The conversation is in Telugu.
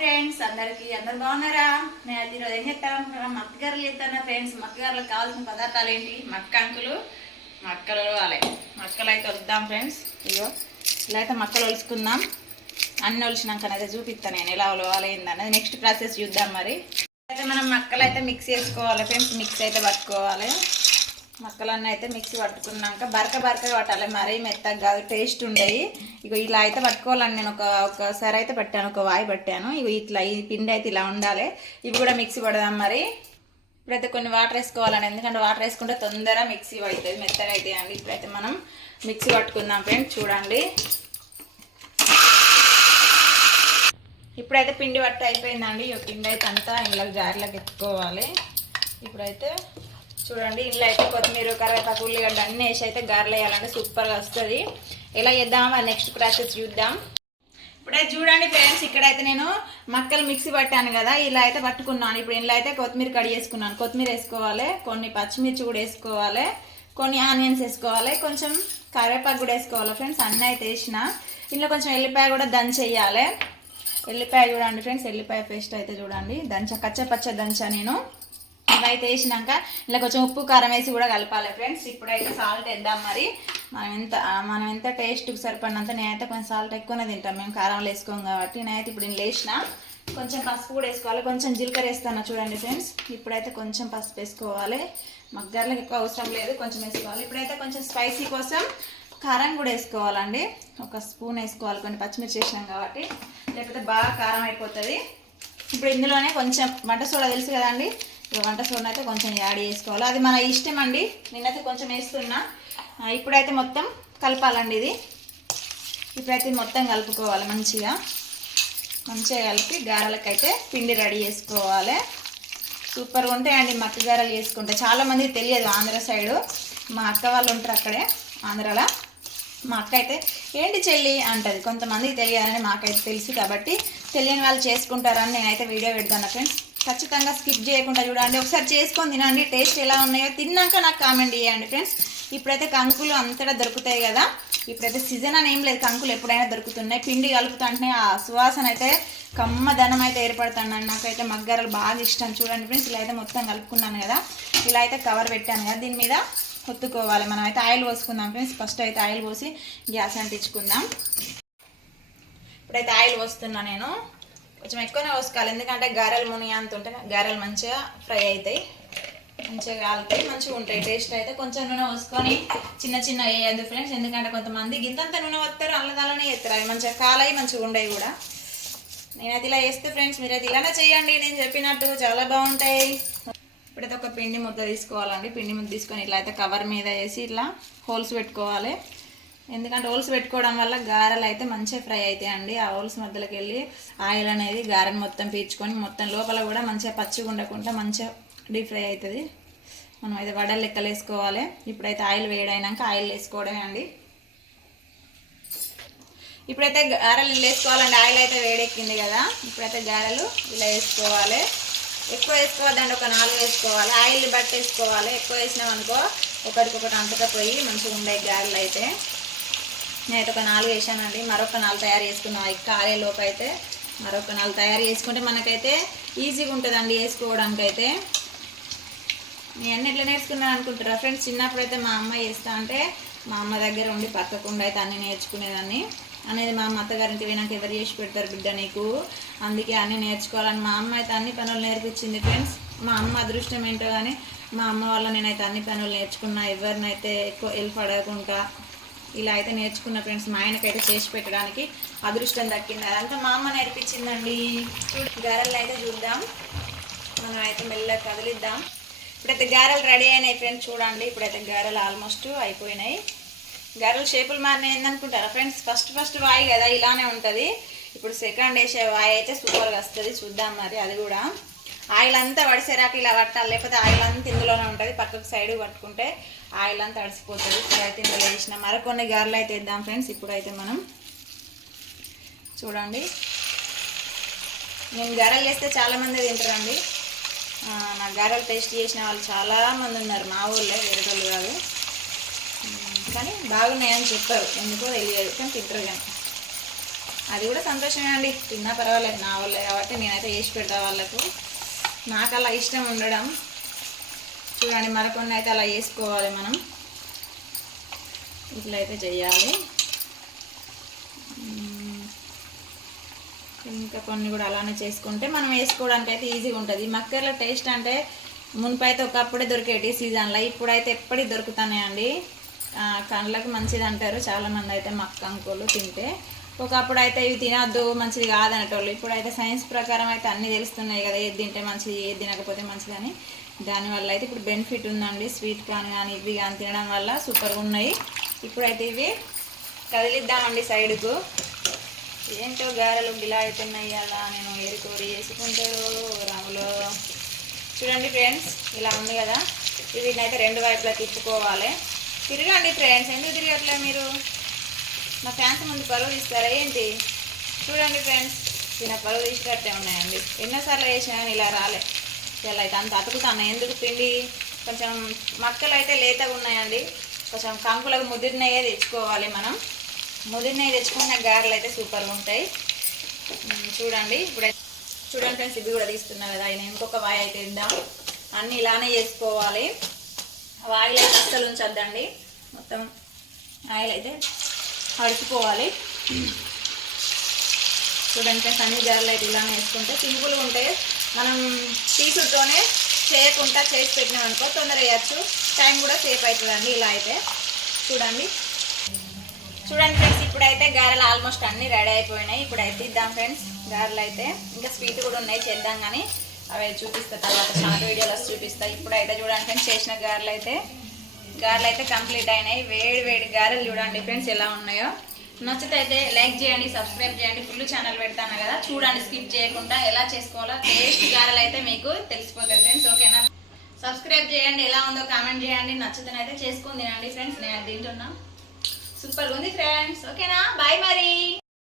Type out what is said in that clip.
ఫ్రెండ్స్ అందరికి అందరు బాగున్నారా? నేను అది ఈరోజు ఏం చెప్తాను మక్కగారులు చెప్తాను ఫ్రెండ్స్ మక్కగారులకు కావాల్సిన పదార్థాలు ఏంటి? మక్క అంకులు మక్కలు అలాగే మక్కలు అయితే వద్దాం ఫ్రెండ్స్ ఇగో ఇలా అయితే మక్కలు ఒలుసుకుందాం. అన్ని ఒలిచినాక అయితే చూపిస్తాను నేను ఎలా ఒలవాలి నెక్స్ట్ ప్రాసెస్ చూద్దాం మరి. అయితే మనం మక్కలు అయితే మిక్స్ చేసుకోవాలి ఫ్రెండ్స్ మిక్స్ అయితే పట్టుకోవాలి. ముక్కలన్నీ అయితే మిక్సీ పట్టుకున్నాక బరక బరక పట్టాలి. మరీ మెత్తగా కాదు టేస్ట్ ఉండేవి ఇక ఇలా అయితే పట్టుకోవాలని నేను ఒక ఒకసారి అయితే పట్టాను ఒక వాయి పట్టాను. ఇక ఇట్లా ఈ పిండి అయితే ఇలా ఉండాలి. ఇవి కూడా మిక్సీ పడదాం మరి. ఇప్పుడైతే కొన్ని వాటర్ వేసుకోవాలని ఎందుకంటే వాటర్ వేసుకుంటే తొందరగా మిక్సీ అవుతుంది మెత్తగా అవుతాయి అండి. ఇప్పుడైతే మనం మిక్సీ పట్టుకుందాం ఫ్రెండ్స్ చూడండి. ఇప్పుడైతే పిండి పట్టు అయిపోయిందండి. ఈ పిండి అయితే అంతా ఇంట్లో జారిలోకి ఎత్తుకోవాలి. ఇప్పుడైతే చూడండి ఇంట్లో అయితే కొత్తిమీర కరివేపాకు ఉల్లిగడ్డ అన్నీ వేసి అయితే గారెలు వేయాలంటే సూపర్గా వస్తుంది. ఎలా చేద్దాం? నెక్స్ట్ ప్రాసెస్ చూద్దాం. ఇప్పుడైతే చూడండి ఫ్రెండ్స్ ఇక్కడైతే నేను మక్కలు మిక్సీ పట్టాను కదా ఇలా అయితే పట్టుకున్నాను. ఇప్పుడు ఇంట్లో అయితే కొత్తిమీర కడి చేసుకున్నాను. కొత్తిమీర వేసుకోవాలి కొన్ని పచ్చిమిర్చి కూడా వేసుకోవాలి కొన్ని ఆనియన్స్ వేసుకోవాలి కొంచెం కరివేపాకు కూడా వేసుకోవాలి ఫ్రెండ్స్ అన్నీ అయితే వేసిన. ఇందులో కొంచెం ఎల్లిపాయ కూడా దంచేయాలి ఎల్లిపాయ చూడండి ఫ్రెండ్స్ ఎల్లిపాయ పేస్ట్ అయితే చూడండి. దంచ కచ్చపచ్చ దంచా నేను. ఇవైతే వేసినాక ఇలా కొంచెం ఉప్పు కారం వేసి కూడా కలపాలి ఫ్రెండ్స్. ఇప్పుడైతే సాల్ట్ వేద్దాం మరి. మనం ఎంత మనం ఎంత టేస్ట్కి సరిపడినంత నేనైతే కొంచెం సాల్ట్ ఎక్కువనే తింటాం. మేము కారం వేసుకోం కాబట్టి నేనైతే ఇప్పుడు నేను లేచిన కొంచెం పసుపు కూడా వేసుకోవాలి. కొంచెం జీలకర్ర వేస్తాను చూడండి ఫ్రెండ్స్. ఇప్పుడైతే కొంచెం పసుపు వేసుకోవాలి. మగ్గర్లకు ఎక్కువ అవసరం లేదు. కొంచెం వేసుకోవాలి. ఇప్పుడైతే కొంచెం స్పైసీ కోసం కారం కూడా వేసుకోవాలండి. ఒక స్పూన్ వేసుకోవాలి. కొన్ని పచ్చిమిర్చి వేసినాం కాబట్టి. లేకపోతే బాగా కారం అయిపోతుంది. ఇప్పుడు ఇందులోనే కొంచెం వంట సోడా తెలుసు కదండి. వంట సోడా అయితే కొంచెం యాడ్ చేసుకోవాలి. అది మన ఇష్టం అండి. నేనైతే కొంచెం వేస్తున్నా. ఇప్పుడైతే మొత్తం కలపాలండి ఇది. ఇప్పుడైతే మొత్తం కలుపుకోవాలి మంచిగా. మంచిగా కలిపి గారెలకైతే పిండి రెడీ చేసుకోవాలి. సూపర్గా ఉంటాయండి మక్క గారెలు చేసుకుంటే. చాలామంది తెలియదు ఆంధ్ర సైడు. మా అక్క వాళ్ళు ఉంటారు అక్కడే ఆంధ్రాలో. మా అక్క అయితే ఏంటి చెల్లి? అంటది. కొంతమందికి తెలియాలని మాకైతే తెలుసు కాబట్టి తెలియని వాళ్ళు చేసుకుంటారని నేనైతే వీడియో పెడతాను ఫ్రెండ్స్. ఖచ్చితంగా స్కిప్ చేయకుండా చూడండి. ఒకసారి చేసుకొని తినండి. టేస్ట్ ఎలా ఉన్నాయో తిన్నాక నాకు కామెంట్ చేయండి ఫ్రెండ్స్ ఇప్పుడైతే కంకులు అంతటా దొరుకుతాయి కదా. ఇప్పుడైతే సీజన్ అని ఏం లేదు. కంకులు ఎప్పుడైనా దొరుకుతున్నాయి. పిండి కలుపుతుంటే ఆ సువాసన అయితే కమ్మదనం అయితే ఏర్పడుతుందండి. నాకైతే మగ్గరలు బాగా ఇష్టం. చూడండి ఫ్రెండ్స్ ఇలా అయితే మొత్తం కలుపుకున్నాను కదా. ఇలా అయితే కవర్ పెట్టాను కదా. దీని మీద కొత్తుకోవాలి. మనం అయితే ఆయిల్ పోసుకుందాం ఫ్రెండ్స్ ఫస్ట్ అయితే ఆయిల్ పోసి గ్యాస్ అంటించుకుందాం. ఇప్పుడైతే ఆయిల్ పోస్తున్నా నేను. కొంచెం ఎక్కువనే పోసుకోవాలి. ఎందుకంటే గారెలు ముని అంత ఉంటే గారెలు మంచిగా ఫ్రై అవుతాయి. మంచిగా కాలుతాయి మంచిగా ఉంటాయి. టేస్ట్ అయితే కొంచెం నూనె పోసుకొని చిన్న చిన్న వేయద్దు ఫ్రెండ్స్. ఎందుకంటే కొంతమంది గింతంత నూనె వస్తారు అల్లదల్లనే వేస్తారు అవి మంచిగా కాలాయి మంచిగా ఉండవు కూడా. నేనైతే ఇలా చేస్తే ఫ్రెండ్స్ మీరైతే ఇలానే చేయండి. నేను చెప్పినట్టు చాలా బాగుంటాయి. ఇప్పుడైతే ఒక పిండి ముద్ద తీసుకోవాలండి. పిండి ముద్ద తీసుకొని ఇట్లా అయితే కవర్ మీద వేసి ఇట్లా హోల్స్ పెట్టుకోవాలి. ఎందుకంటే హోల్స్ పెట్టుకోవడం వల్ల గారెలు అయితే మంచిగా ఫ్రై అవుతాయి అండి ఆ హోల్స్ మధ్యలోకి వెళ్ళి ఆయిల్ అనేది గారెని మొత్తం పీల్చుకొని మొత్తం లోపల కూడా మంచిగా పచ్చిగా ఉండకుండా మంచిగా డీప్ ఫ్రై అవుతుంది. మనం అయితే వడలు లెక్కలు వేసుకోవాలి. ఇప్పుడైతే ఆయిల్ వేడైనాక ఆయిల్ వేసుకోవడమే అండి. ఇప్పుడైతే గారెలు వేసుకోవాలండి ఆయిల్ అయితే వేడెక్కింది కదా. ఇప్పుడైతే గారెలు ఇలా వేసుకోవాలి. ఎక్కువ వేసుకోవద్దండి ఒక నాలుగు వేసుకోవాలి. ఆయిల్ బట్టి వేసుకోవాలి. ఎక్కువ వేసినాం అనుకో ఒకటికొకటి అంతకపోయి మంచిగా ఉండే గారెలు అయితే. నేనైతే ఒక నాలుగు వేసానండి. మరొక నాలుగు తయారు చేసుకున్నాం. అవి కాలే లోపు అయితే మరొక నాలుగు తయారు చేసుకుంటే మనకైతే ఈజీగా ఉంటుందండి వేసుకోవడానికి అయితే నేను ఎట్లా నేర్చుకున్నాను అనుకుంటారా ఫ్రెండ్స్ చిన్నప్పుడు అయితే మా అమ్మ చేస్తా అంటే మా అమ్మ దగ్గర ఉండి పక్కకుండా అయితే అన్నీ నేర్చుకునేదాన్ని. అనేది మా అమ్మ అత్తగారింటి పోయినాక ఎవరు చేసి పెడతారు బిడ్డ నీకు? అందుకే అన్నీ నేర్చుకోవాలని మా అమ్మ అయితే అన్ని పనులు నేర్పించింది ఫ్రెండ్స్. మా అమ్మ అదృష్టం ఏంటో కానీ మా అమ్మ వల్ల నేనైతే అన్ని పనులు నేర్చుకున్నా. ఎవరినైతే ఎక్కువ హెల్ప్ అడగకుండా ఇలా అయితే నేర్చుకున్న ఫ్రెండ్స్ మా ఆయనకైతే చేసి పెట్టడానికి అదృష్టం దక్కింది. అదంతా మా అమ్మ నేర్పించిందండి. గారెలు అయితే చూద్దాం. మనం అయితే మెల్లగా కదిలిద్దాం. ఇప్పుడైతే గారెలు రెడీ అయినాయి ఫ్రెండ్స్ చూడండి. ఇప్పుడైతే గారెలు ఆల్మోస్ట్ అయిపోయినాయి. గారెలు షేపులు మారినాయి ఏందనుకుంటారా ఫ్రెండ్స్ ఫస్ట్ ఫస్ట్ వాయి కదా ఇలానే ఉంటుంది. ఇప్పుడు సెకండ్ వేసే వాయి అయితే సూపర్గా వస్తుంది. చూద్దాం మరి అది కూడా. ఆయిల్ అంతా వడిసేరాక ఇలా పట్టాలి లేకపోతే ఆయిల్ అంతా ఇందులోనే ఉంటుంది. పక్కకు సైడ్ పట్టుకుంటే ఆయిల్ అంతా తడిసిపోతుంది ఇప్పుడైతే ఇందులో వేసిన మరికొన్ని గారెలు అయితే వేద్దాం ఫ్రెండ్స్. ఇప్పుడైతే మనం చూడండి. నేను గారెలు వేస్తే చాలామంది తింటారండి. నా గారెలు టేస్ట్ చేసిన వాళ్ళు చాలా మంది ఉన్నారు. మా ఊళ్ళో వేరేటోళ్ళు కాదు. కానీ బాగున్నాయని చెప్పారు. ఎందుకో తెలియదు. కానీ తింటారు కానీ. అది కూడా సంతోషమే అండి. తిన్నా పర్వాలేదు. నా వాళ్ళే కాబట్టి నేనైతే వేసి పెడతా వాళ్ళకు. నాకు అలా ఇష్టం ఉండడం. చూడండి మరకొన్ని అయితే అలా వేసుకోవాలి మనం. ఇట్లా అయితే చెయ్యాలి ఇంకా కొన్ని కూడా అలానే చేసుకుంటే మనం వేసుకోవడానికి అయితే ఈజీగా ఉంటుంది. మక్కర్ల టేస్ట్ అంటే మునిపైతే ఒకప్పుడే దొరికేటి సీజన్లో. ఇప్పుడైతే ఎప్పటికి దొరుకుతున్నాయండి ఆ, కళ్ళకి మంచిది అంటారు చాలామంది అయితే మక్క అంకులు తింటే. ఒకప్పుడు అయితే ఇవి తినద్దు మంచిది కాదనేటోళ్ళు. ఇప్పుడైతే సైన్స్ ప్రకారం అయితే అన్నీ తెలుస్తున్నాయి కదా ఏది తింటే మంచిది ఏది తినకపోతే మంచిదని దానివల్ల అయితే ఇప్పుడు బెనిఫిట్ ఉందండి. స్వీట్ కానీ కానీ ఇవి కానీ తినడం వల్ల సూపర్గా ఉన్నాయి. ఇప్పుడైతే ఇవి కదిలిద్దామండి సైడ్కు. ఏంటో గారెలు గిలా అవుతున్నాయి అలా నేను ఏరుకోరి వేసుకుంటారు రాములో. చూడండి ఫ్రెండ్స్ ఇలా ఉంది కదా. వీటిని అయితే రెండు వైపులా తిప్పుకోవాలి. తిరగండి ఫ్రెండ్స్ ఎందుకు తిరగట్లే మీరు? మా ఫ్యాన్స్ ముందు పరువు తీస్తారా ఏంటి? చూడండి ఫ్రెండ్స్ ఈయన పరువు తీసినట్టే ఉన్నాయండి. ఎన్నోసార్లు వేసినా ఇలా రాలే. ఇలా అయితే అంత అతుకుతాను? ఎందుకు పిండి? కొంచెం మక్కలు అయితే లేతగా ఉన్నాయండి. కొంచెం కంకులకు ముదిరినయే తెచ్చుకోవాలి మనం. ముదిరినవి తెచ్చుకున్న గారెలు అయితే సూపర్గా ఉంటాయి. చూడండి. ఇప్పుడైతే చూడండి ఫ్రెండ్స్ ఇవి కూడా తీస్తున్నా కదా. ఆయన ఇంకొక వాయి అయితే ఇద్దాం అన్నీ ఇలానే చేసుకోవాలి. ఆయిల్ అయితే అస్సలు ఉంచొద్దండి. మొత్తం ఆయిల్ అయితే అడుచుకోవాలి. చూడండి ఫ్రెండ్స్ అన్ని జార్లు అయితే ఇలానే వేసుకుంటే సింపుల్గా ఉంటే మనం తీసుతోనే చేయకుండా చేసి పెట్టినాం అనుకో తొందరగా వేయచ్చు. టైం కూడా సేఫ్ అవుతుందండి ఇలా అయితే. చూడండి. చూడండి ఫ్రెండ్స్ ఇప్పుడైతే గారెలు ఆల్మోస్ట్ అన్నీ రెడీ అయిపోయినాయి. ఇప్పుడు అయితే ఇద్దాం ఫ్రెండ్స్ గారెలు అయితే. ఇంకా స్వీట్ కూడా ఉన్నాయి చేద్దాం కానీ అవి చూపిస్తా తర్వాత షార్ట్ వీడియోలో చూపిస్తా. ఇప్పుడైతే చూడండి ఫ్రెండ్స్ చేసిన గారెలు అయితే. గారెలు అయితే కంప్లీట్ అయినాయి. వేడి వేడి గారెలు చూడండి ఫ్రెండ్స్ ఎలా ఉన్నాయో. నచ్చితే అయితే లైక్ చేయండి సబ్స్క్రైబ్ చేయండి. ఫుల్ ఛానల్ పెడతాను కదా. చూడండి స్కిప్ చేయకుండా ఎలా చేసుకోవాలో. టేస్ట్ గారెలు అయితే మీకు తెలిసిపోతుంది ఫ్రెండ్స్. ఓకేనా? సబ్స్క్రైబ్ చేయండి ఎలా ఉందో కామెంట్ చేయండి. నచ్చితేనైతే చేసుకుని తినండి ఫ్రెండ్స్. నేను అది తింటున్నా. ఉంది ఫ్రెండ్స్. ఓకేనా? బాయ్ మరి.